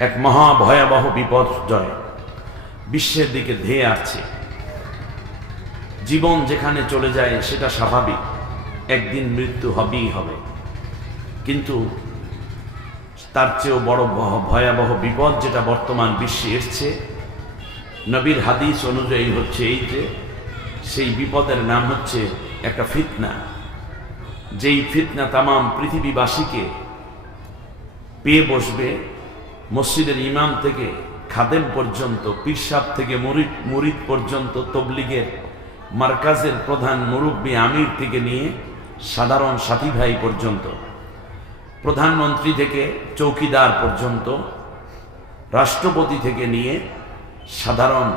এক মহা ভয়াবহ বিপর্যয় বিশ্বের দিকে ধেয়ে আসছে। জীবন যেখানে চলে যায় সেটা স্বাভাবিক। একদিন মৃত্যু হবেই হবে। কিন্তু তার চেয়েও বড় ভয়াবহ বিপদ যেটা বর্তমান বিশ্বে এসছে, নবীর হাদিস অনুযায়ী হচ্ছে এই যে, সেই বিপদের নাম হচ্ছে একটা ফিতনা। যেই ফিতনা তামাম পৃথিবীবাসীকে পেয়ে বসবে মসজিদের ইমাম থেকে খাদেম পর্যন্ত পিরসাব থেকে মুরিদ মুরিদ পর্যন্ত তবলিগের মার্কাজের প্রধান মুরব্বী আমির থেকে নিয়ে সাধারণ সাথী ভাই পর্যন্ত, প্রধানমন্ত্রী থেকে চৌকিদার পর্যন্ত, রাষ্ট্রপতি থেকে নিয়ে সাধারণ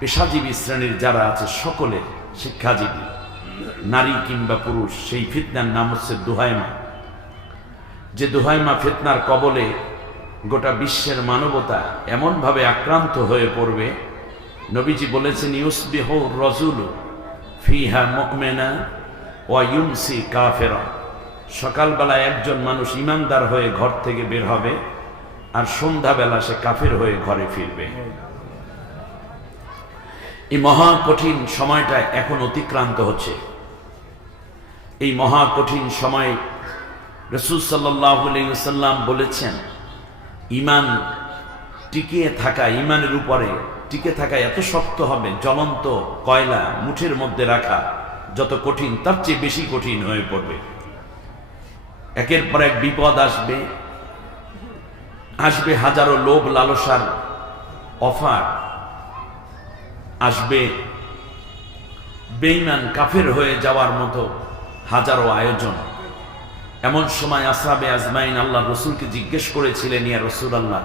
পেশাজীবী শ্রেণির যারা আছে সকলে শিক্ষাজীবী, নারী কিংবা পুরুষ, সেই ফিতনার নাম হচ্ছে দুহাইমা। যে দুহাইমা ফিতনার কবলে গোটা বিশ্বের মানবতা এমনভাবে আক্রান্ত হয়ে পড়বে। নবীজি বলেছেন, ইউসবিহ রজুল ফিহা মুকমেনা ওয়া ইউমসি কাফেরা। সকালবেলা একজন মানুষ ইমানদার হয়ে ঘর থেকে বের হবে আর সন্ধ্যাবেলা সে কাফের হয়ে ঘরে ফিরবে। এই মহা কঠিন সময়টা এখন অতিক্রান্ত হচ্ছে। এই মহা কঠিন সময় রসুল সাল্লাহ সাল্লাম বলেছেন ইমান টিকিয়ে থাকা, ইমানের উপরে টিকে থাকা এত শক্ত হবে, জ্বলন্ত কয়লা মুঠের মধ্যে রাখা, যত কঠিন, তার চেয়ে বেশি কঠিন হয়ে পড়বে। একের পর এক বিপদ আসবে। আসবে হাজারো লোভ লালসার অফার। আসবে বেইমান কাফের হয়ে যাওয়ার মতো হাজারো আয়োজন। এমন সময় আসরাবে আজমাইন আল্লাহ রসুলকে জিজ্ঞেস করেছিলেন, ইয়া রসুল আল্লাহ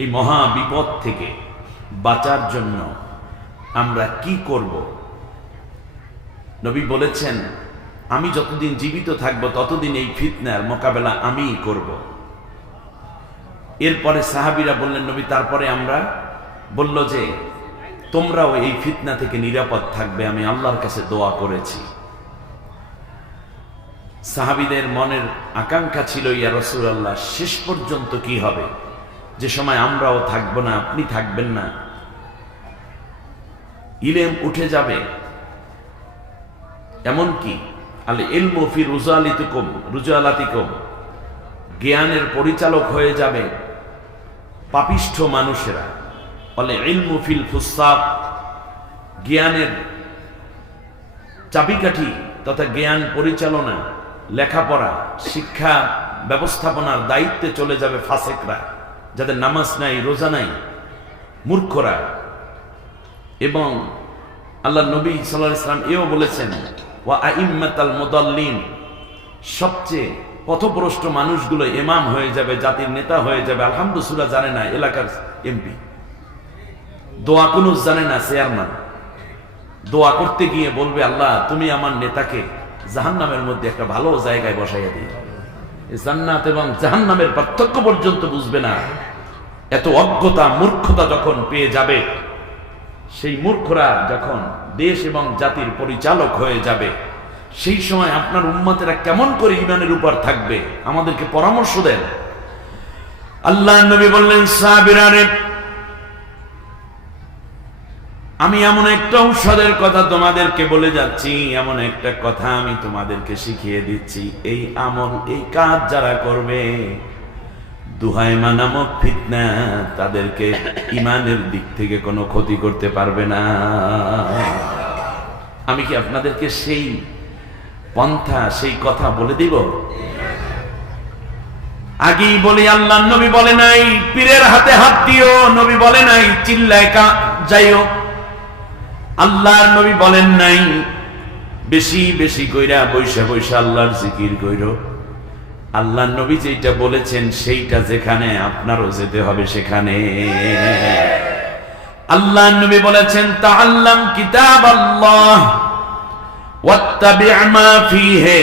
এই মহা বিপদ থেকে বাঁচার জন্য আমরা কি করব? নবী বলেছেন, আমি যতদিন জীবিত থাকব, ততদিন এই ফিতনার মোকাবেলা আমিই করব। এরপরে সাহাবিরা বললেন, নবী, তারপরে আমরা? বলল যে, তোমরাও এই ফিতনা থেকে নিরাপদ থাকবে, আমি আল্লাহর কাছে দোয়া করেছি। সাহাবিদের মনের আকাঙ্ক্ষা ছিল, ইয়া রসুল আল্লাহ শেষ পর্যন্ত কি হবে? যে সময় আমরাও থাকব না, আপনি থাকবেন না। ইলেম উঠে যাবে। এমন কি আলে এলমফি রুজালিতুকুম, রুজালাতিকুম। জ্ঞানের পরিচালক হয়ে যাবে পাপিষ্ঠ মানুষেরা। বলে ইলমুফিল ফুসাব জ্ঞানের চাবিকাঠি তথা জ্ঞান পরিচালনা। লেখাপড়া, শিক্ষা, ব্যবস্থাপনার দায়িত্বে চলে যাবে ফাসেকরা, যাদের নামাজ নাই, রোজা নাই, মূর্খরা। এবং আল্লাহ নবী সাল্লাহ ইসলাম এও বলেছেন, ওয়া আইম্মাতাল মুদাল্লিন সবচেয়ে পথভ্রষ্ট মানুষগুলো ইমাম হয়ে যাবে, জাতির নেতা হয়ে যাবে। আলহামদুসুল্লাহ জানে না এলাকার এমপি। দোয়া কোনো জানে না চেয়ারম্যান। দোয়া করতে গিয়ে বলবে, আল্লাহ, তুমি আমার নেতাকে জাহান্নামের মধ্যে একটা ভালো জায়গায় বসাইয়া দিই। জান্নাত এবং জাহান্নামের পার্থক্য পর্যন্ত বুঝবে না। এত অজ্ঞতা, মূর্খতা যখন পেয়ে যাবে, সেই মূর্খরা যখন দেশ এবং জাতির পরিচালক হয়ে যাবে, সেই সময় আপনার উম্মতেরা কেমন করে ইমানের উপর থাকবে? আমাদেরকে পরামর্শ দেন। আল্লাহ নবী বললেন সাবিরারে আমি এমন একটা ঔষধের কথা তোমাদেরকে বলে যাচ্ছি, এমন একটা কথা আমি তোমাদেরকে শিখিয়ে দিচ্ছি। এই আমল, এই কাজ যারা করবে, দুহাইমা নামক ফিতনা তাদেরকে ইমানের দিক থেকে কোনো ক্ষতি করতে পারবে না। আমি কি আপনাদেরকে সেই পন্থা, সেই কথা বলে দিব? আগেই বলি আল্লাহ নবী বলে নাই, পীরের হাতে হাত দিও, নবী বলে নাই, চিল্লায় কা যাইও। আল্লাহর নবী বলেন নাই, বেশি বেশি কইরা বৈশা বৈশা আল্লাহর জিকির কইর। আল্লাহ নবী যেটা বলেছেন সেইটা যেখানে, আপনারও যেতে হবে সেখানে। আল্লাহ নবী বলেছেন কিতাব আল্লাহ মা ফীহি।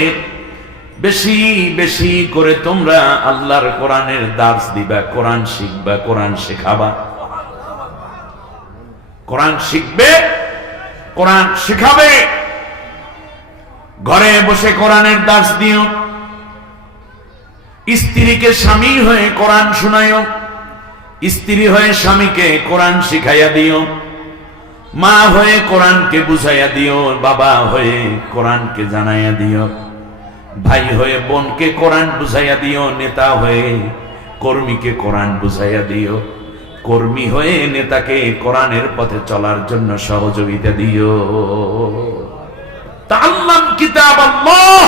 বেশি বেশি করে তোমরা আল্লাহর কোরআনের দাস দিবা, কোরআন শিখবা, কোরআন শেখাবা। কোরআন শিখবে কোরআন শিখাবে। ঘরে বসে কোরআনের দাস দিও। স্ত্রীকে স্বামী হয়ে কোরআন শুনায় স্ত্রী হয়ে স্বামীকে কোরআন শিখাইয়া দিও। মা হয়ে কোরআনকে বুঝাইয়া দিও। বাবা হয়ে কোরআনকে জানাইয়া দিও। ভাই হয়ে বোনকে কোরআন বুঝাইয়া দিও। নেতা হয়ে কর্মীকে কোরআন বুঝাইয়া দিও। কর্মী হয়ে নেতাকে কোরআনের পথে চলার জন্য সহযোগিতা দিও। তাআল্লাম কিতাব আল্লাহ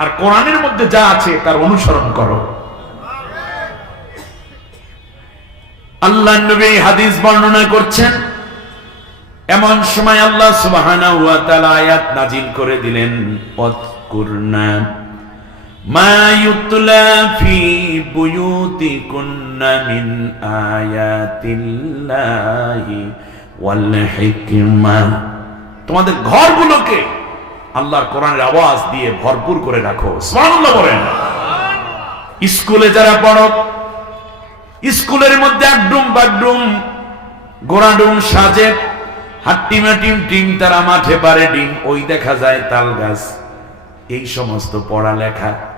আর কোরআনের মধ্যে যা আছে তার অনুসরণ করো। আল্লাহ নবী হাদিস বর্ণনা করছেন, এমন সময় আল্লাহ তাআলা আয়াত নাজিল করে দিলেন পদকুরনা আয়াতিল্লাহি ওয়াল হিকমা। তোমাদের ঘরগুলোকে আল্লাহর কোরআনের আওয়াজ দিয়ে ভরপুর করে রাখো। সুবহানাল্লাহ বলেন। স্কুলে যারা পড়ো, স্কুলের মধ্যে একডুম বাড্ডুম, গোড়াডুম সাজে হাট্টিমা টিম টিম তারা মাঠে পারে ডিম, ওই দেখা যায় তাল গাছ। এই সমস্ত পড়ালেখা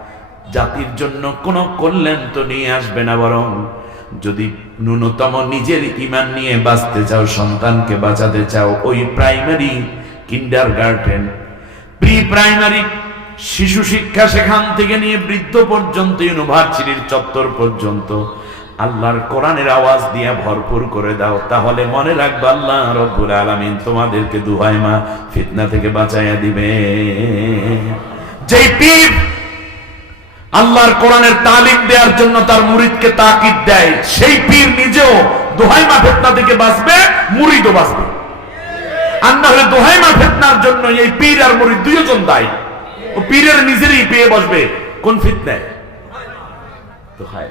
জাতির জন্য কোনো কল্যাণ তো নিয়ে আসবে না বরং যদি ন্যূনতম নিজের ইমান নিয়ে বাঁচতে চাও, সন্তানকে বাঁচাতে চাও, ওই primary kindergarten pre primary শিশু শিক্ষা সেখান থেকে নিয়ে বৃদ্ধ পর্যন্ত, ইউনিভার্সিটির চত্বর পর্যন্ত আল্লাহর কোরআনের আওয়াজ দিয়ে ভরপুর করে দাও। তাহলে মনে রাখবে আল্লাহ রব্বুল আলামিন তোমাদেরকে দুহাই মা ফিতনা থেকে বাঁচাইয়া দিবে। যেই পীর আল্লাহর কোরআনের তালিম দেওয়ার জন্য তার মুরিদকে তাকিদ দেয়। সেই পীর নিজেও দোহাই মা ফেতনা থেকে বাঁচবে, মুরিদও বাঁচবে। আর না হলে দোহাই মা ফেতনার জন্য এই পীর আর মুরিদ দুইজন দায়ী। ও পীরের নিজেরই পেয়ে বসবে। কোন ফিতনায়? দোহাই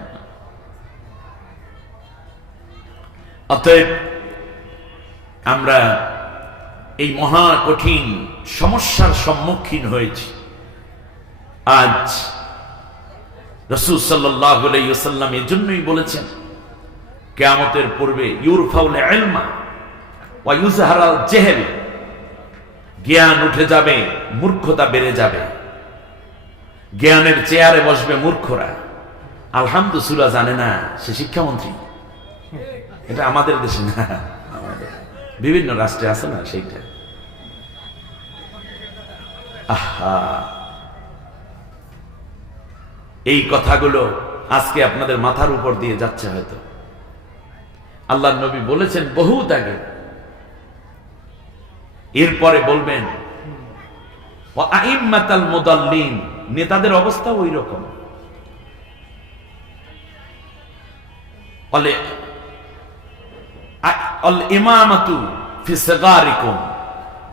অতএব আমরা এই মহা কঠিন সমস্যার সম্মুখীন হয়েছি। আজ রসুল জন্যই বলেছেন, কেয়ামতের পূর্বে জ্ঞান উঠে যাবে, মূর্খতা বেড়ে যাবে। জ্ঞানের চেয়ারে বসবে মূর্খরা। আলহামদুসুল্লাহ জানে না সে শিক্ষামন্ত্রী। এটা আমাদের দেশে না, আমাদের। বিভিন্ন রাষ্ট্রে আছে না সেইটা। আহা। এই কথাগুলো আজকে আপনাদের মাথার উপর দিয়ে যাচ্ছে হয়তো। আল্লাহ নবী বলেছেন বহুত আগে। এরপরে বলবেন নেতাদের অবস্থা ওই রকম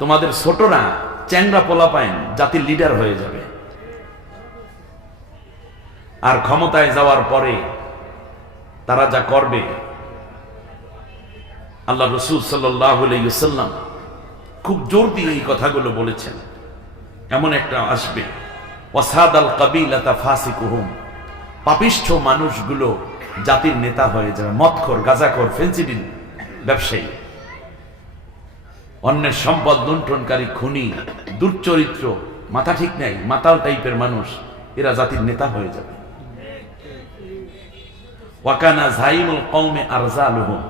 তোমাদের ছোটরা চ্যাংরা পোলা পায়েন জাতির লিডার হয়ে যাবে। আর ক্ষমতায় যাওয়ার পরে তারা যা করবে, আল্লাহ রসুল সাল্লাম খুব জোর দিয়ে এই কথাগুলো বলেছেন। এমন একটা আসবে ওয়াসাদ আল কাবিলাতা ফাসিকুহুম পাপিষ্ঠ মানুষগুলো জাতির নেতা হয়ে যাবে, মদখর, গাজাখর, ফেন্সিডিল ব্যবসায়ী। অন্যের সম্পদ লুণ্ঠনকারী খুনি, দুর্চরিত্র, মাথা ঠিক নাই, মাতাল টাইপের মানুষ, এরা জাতির নেতা হয়ে যাবে। ওয়াকানা জাইমুল কৌমে আরজালুহুম।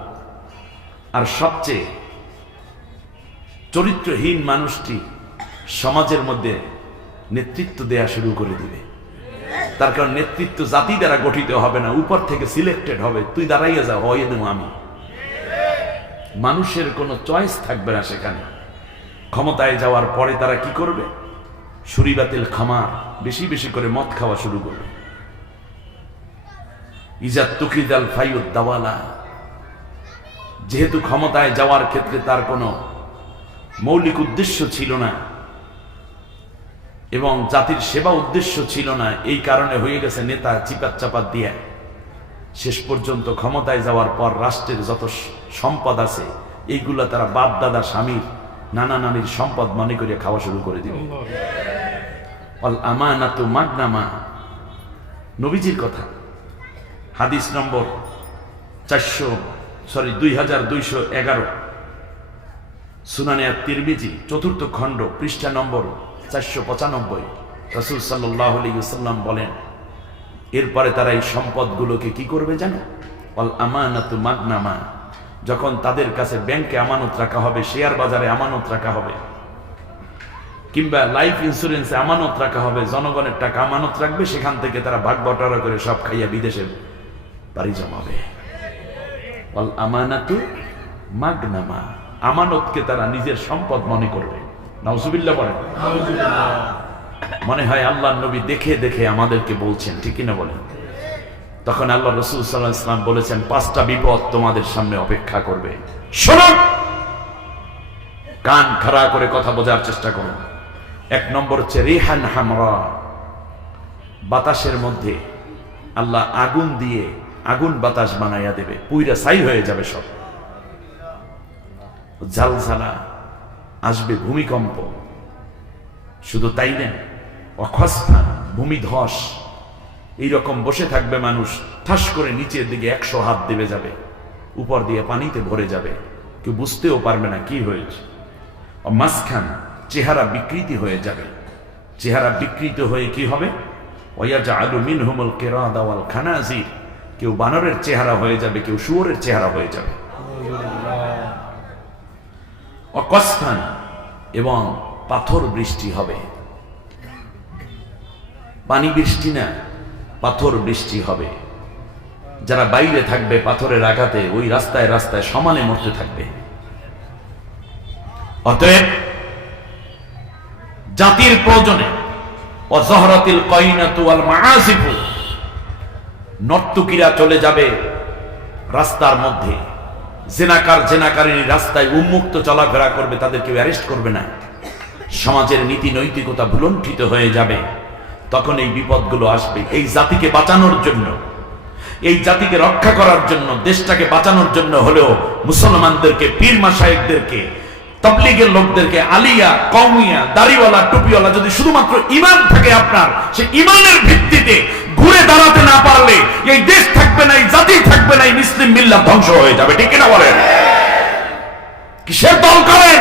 আর সবচেয়ে চরিত্রহীন মানুষটি সমাজের মধ্যে নেতৃত্ব দেয়া শুরু করে দিবে। তার কারণ নেতৃত্ব জাতি দ্বারা গঠিত হবে না, উপর থেকে সিলেক্টেড হবে, তুই দাঁড়াইয়া যা হয় দেবো আমি। মানুষের কোনো চয়েস থাকবে না সেখানে। ক্ষমতায় যাওয়ার পরে তারা কি করবে? সুরিবাতিল খামার, বেশি বেশি করে মদ খাওয়া শুরু করবে। ইজাত তুকিদাল ফাইউদ দাওয়ালা। যেহেতু ক্ষমতায় যাওয়ার ক্ষেত্রে তার কোনো মৌলিক উদ্দেশ্য ছিল না এবং জাতির সেবা উদ্দেশ্য ছিল না এই কারণে হয়ে গেছে নেতা চিপাত চাপাত দিয়ে। শেষ পর্যন্ত ক্ষমতায় যাওয়ার পর রাষ্ট্রের যত সম্পদ আছে এইগুলা তারা বাপ দাদা স্বামীর নানা নানির সম্পদ মনে করে খাওয়া শুরু করে দিবে অল আমানাতু মাগনামা। নবীজির কথা। হাদিস নম্বর চারশো সরি দুই হাজার দুইশো এগারো। সুনানিয়া তিরমিজি, চতুর্থ খণ্ড, পৃষ্ঠা নম্বর চারশো পঁচানব্বই। রসুল সাল্লাহ বলেন, এরপরে তারা এই সম্পদগুলোকে কি করবে জানো? অল আমানাতু মাগনামা। যখন তাদের কাছে ব্যাংকে আমানত রাখা হবে, শেয়ার বাজারে আমানত রাখা হবে, কিংবা লাইফ ইন্স্যুরেন্সে আমানত রাখা হবে, জনগণের টাকা আমানত রাখবে, সেখান থেকে তারা ভাগ বটারা করে সব খাইয়া বিদেশে বাড়ি জমাবে আমানাতু মাগনামা। আমানতকে তারা নিজের সম্পদ মনে করবে। নাউজুবিল্লাহ বলেন। মনে হয় আল্লাহ নবী দেখে দেখে আমাদেরকে বলছেন ঠিক কিনা বলেন? তখন আল্লাহ রসুল সাল্লাহ ইসলাম বলেছেন পাঁচটা বিপদ তোমাদের সামনে অপেক্ষা করবে। শোনো! কান খাড়া করে কথা বোঝার চেষ্টা করুন এক নম্বর হচ্ছে রিহান হামরা। বাতাসের মধ্যে আল্লাহ আগুন দিয়ে আগুন বাতাস বানাইয়া দেবে, পুইরা ছাই হয়ে যাবে সব। ঝালঝালা আসবে ভূমিকম্প। শুধু তাই না অখস্থান ভূমিধস, এইরকম বসে থাকবে মানুষ, ঠাস করে নিচের দিকে একশো হাত দেবে যাবে, উপর দিয়ে পানিতে ভরে যাবে। কেউ বুঝতেও পারবে না কি হয়েছে। মাঝখান চেহারা বিকৃতি হয়ে যাবে। চেহারা বিকৃত হয়ে কি হবে? ওয়াজা আলু মিন হুমুল কেরা দাওয়াল খানাজির। কেউ বানরের চেহারা হয়ে যাবে, কেউ শুয়োরের চেহারা হয়ে যাবে। অকস্থান এবং পাথর বৃষ্টি হবে। পানি বৃষ্টি না, পাথর বৃষ্টি হবে। যারা বাইরে থাকবে পাথরের আঘাতে, ওই রাস্তায় রাস্তায় সমানে মরতে থাকবে। অতএব জাতির প্রয়োজনে, অজহরাতিল কইনাতু আল মাআসিফু নর্তকীরা চলে যাবে রাস্তার মধ্যে। জেনাকার জেনাকারিনী রাস্তায় উন্মুক্ত চলাফেরা করবে তাদের কেউ অ্যারেস্ট করবে না। সমাজের নীতি নৈতিকতা ভুলণ্ঠিত হয়ে যাবে। তখন এই বিপদগুলো আসবে এই জাতিকে বাঁচানোর জন্য। এই জাতিকে রক্ষা করার জন্য, দেশটাকে বাঁচানোর জন্য হলেও মুসলমানদেরকে, পীর মাসায়েকদেরকে তবলিগের লোকদেরকে, আলিয়া কৌমিয়া দাড়িওয়ালা, টুপিওয়ালা, যদি শুধুমাত্র ইমান থাকে আপনার, সে ইমানের ভিত্তিতে ঘুরে দাঁড়াতে না পারলে এই দেশ থাকবে না, এই জাতি থাকবে না, এই মুসলিম মিল্লা ধ্বংস হয়ে যাবে। ঠিক কিনা বলেন? কিসের দল করেন?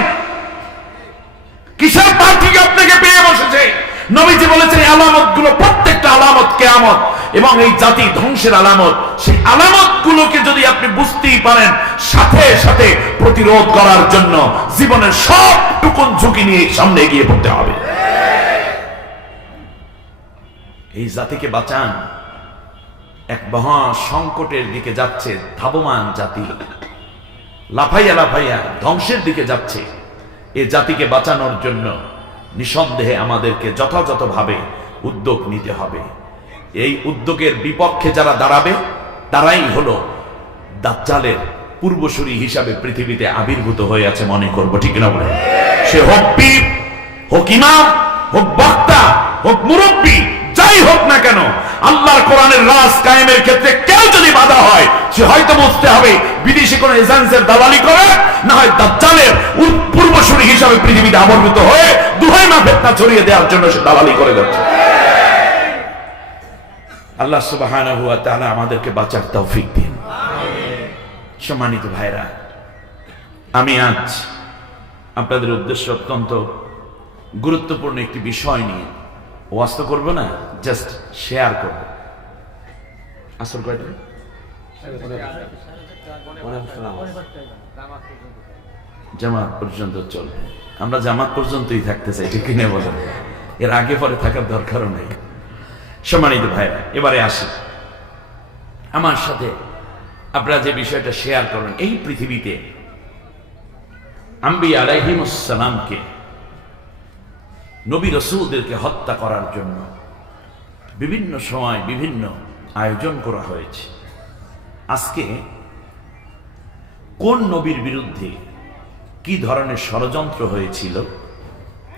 কিসের পার্টিকে আপনাকে পেয়ে বসেছে? নবীজি বলেছেন আলামতগুলো প্রত্যেকটা আলামত কেয়ামত এবং এই জাতি ধ্বংসের আলামত। সেই আলামত গুলোকে যদি আপনি বুঝতেই পারেন, সাথে সাথে প্রতিরোধ করার জন্য জীবনের সব টুকুন ঝুঁকি নিয়ে সামনে এগিয়ে পড়তে হবে। এই জাতিকে বাঁচান। এক মহা সংকটের দিকে যাচ্ছে ধাবমান জাতি। লাফাইয়া লাফাইয়া ধ্বংসের দিকে যাচ্ছে। এ জাতিকে বাঁচানোর জন্য নিঃসন্দেহে আমাদেরকে যথাযথভাবে উদ্যোগ নিতে হবে। এই উদ্যোগের বিপক্ষে যারা দাঁড়াবে, তারাই হলো দাজ্জালের পূর্বসূরি হিসাবে পৃথিবীতে আবির্ভূত হয়ে আছে মনে করব, ঠিক না বলে সে হোক পীর, হোক ইমাম, হোক বক্তা, হোক মুরব্বী যাই হোক না কেন, আল্লাহর কোরআনের রাজ কায়েমের ক্ষেত্রে কেউ যদি বাধা হয়, সে হয়তো বুঝতে হবে বিদেশি কোন এজেন্সের দালালি করে, না হয় দাজ্জালের পূর্বসূরি হিসাবে পৃথিবীতে আবর্তিত হয়ে দুহাই মা ফেতনা ছড়িয়ে দেওয়ার জন্য সে দালালি করে যাচ্ছে। আল্লাহ সুবহানাহু ওয়া তাআলা আমাদেরকে বাঁচার তৌফিক দিন। সম্মানিত ভাইরা, আমি আজ আপনাদের উদ্দেশ্য অত্যন্ত গুরুত্বপূর্ণ একটি বিষয় নিয়ে ওয়াস্ত করব না জাস্ট শেয়ার করব। আসর কয়টা? জামাত পর্যন্ত চলবে আমরা জামাত পর্যন্তই থাকতে চাই, ঠিক কিনে বলেন? এর আগে পরে থাকার দরকারও নেই। সম্মানিত ভাইরা, এবারে আসি। আমার সাথে আপনারা যে বিষয়টা শেয়ার করেন এই পৃথিবীতে আম্বি আলাইহিমুসালামকে নবী রসুলদেরকে হত্যা করার জন্য বিভিন্ন সময় বিভিন্ন আয়োজন করা হয়েছে। আজকে কোন নবীর বিরুদ্ধে কি ধরনের ষড়যন্ত্র হয়েছিল,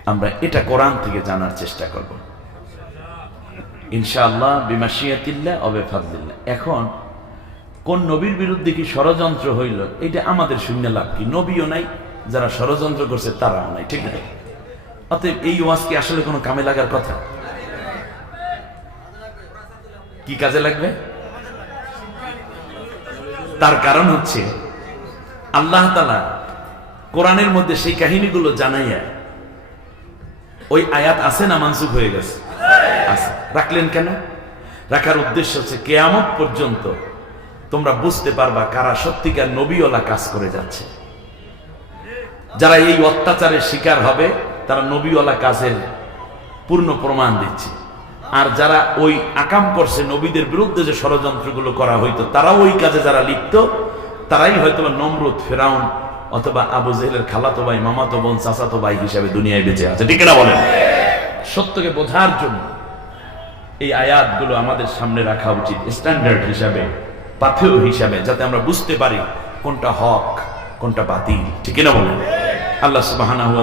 আমরা এটা কোরআন থেকে জানার চেষ্টা করব। ইনশাআল্লাহ, বিমাশিয়াতিল্লাহ অবে ফাদলিল্লাহ এখন, কোন নবীর বিরুদ্ধে কি ষড়যন্ত্র হইল, এটা আমাদের শূন্য লাভ কি? নবীও নাই, যারা ষড়যন্ত্র করছে তারাও নাই, ঠিক আছে অতএব এই ওয়াজ কি আসলে কোনো কামে লাগার কথা? কি কাজে লাগবে? তার কারণ হচ্ছে, আল্লাহ তালা কোরআনের মধ্যে সেই কাহিনীগুলো জানাইয়া, ওই আয়াত আছে না মানসুখ হয়ে গেছে? আছে। রাখলেন কেন? রাখার উদ্দেশ্য হচ্ছে কেয়ামত পর্যন্ত তোমরা বুঝতে পারবা কারা সত্যিকার নবীওয়ালা কাজ করে যাচ্ছে। যারা এই অত্যাচারের শিকার হবে তারা নবীওয়ালা কাজের পূর্ণ প্রমাণ দিচ্ছে। আর যারা ওই আকাম করছে নবীদের বিরুদ্ধে যে ষড়যন্ত্রগুলো করা হইতো, তারাও ওই কাজে যারা লিপ্ত, তারাই হয়তো নমরুদ, ফেরাউন অথবা আবু জেহেলের খালাতো ভাই, মামাতো বোন, চাচাতো ভাই হিসাবে দুনিয়ায় বেঁচে আছে। ঠিক না বলেন? সত্যকে বোঝার জন্য এই আয়াতগুলো আমাদের সামনে রাখা উচিত স্ট্যান্ডার্ড হিসাবে, পাথেয় হিসাবে, যাতে আমরা বুঝতে পারি কোনটা হক, কোনটা বাতিল। ঠিক না বলেন? আল্লাহ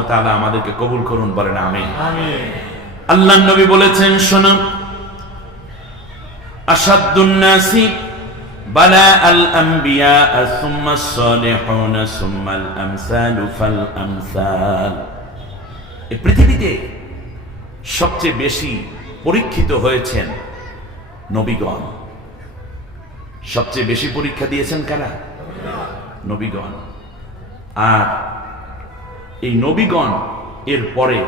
তাআলা আমাদেরকে কবুল করুন বলেন আমিন। আল্লাহ নবী বলেছেন শোনো আসাদুন নাসি বালা আল আম্বিয়া সুম্মা সালিহুন সুম্মা আল ফাল আমসাল। এই পৃথিবীতে সবচেয়ে বেশি পরীক্ষিত হয়েছেন নবীগণ। সবচেয়ে বেশি পরীক্ষা দিয়েছেন কারা? নবীগণ। আর এই নবীগণ এর পরে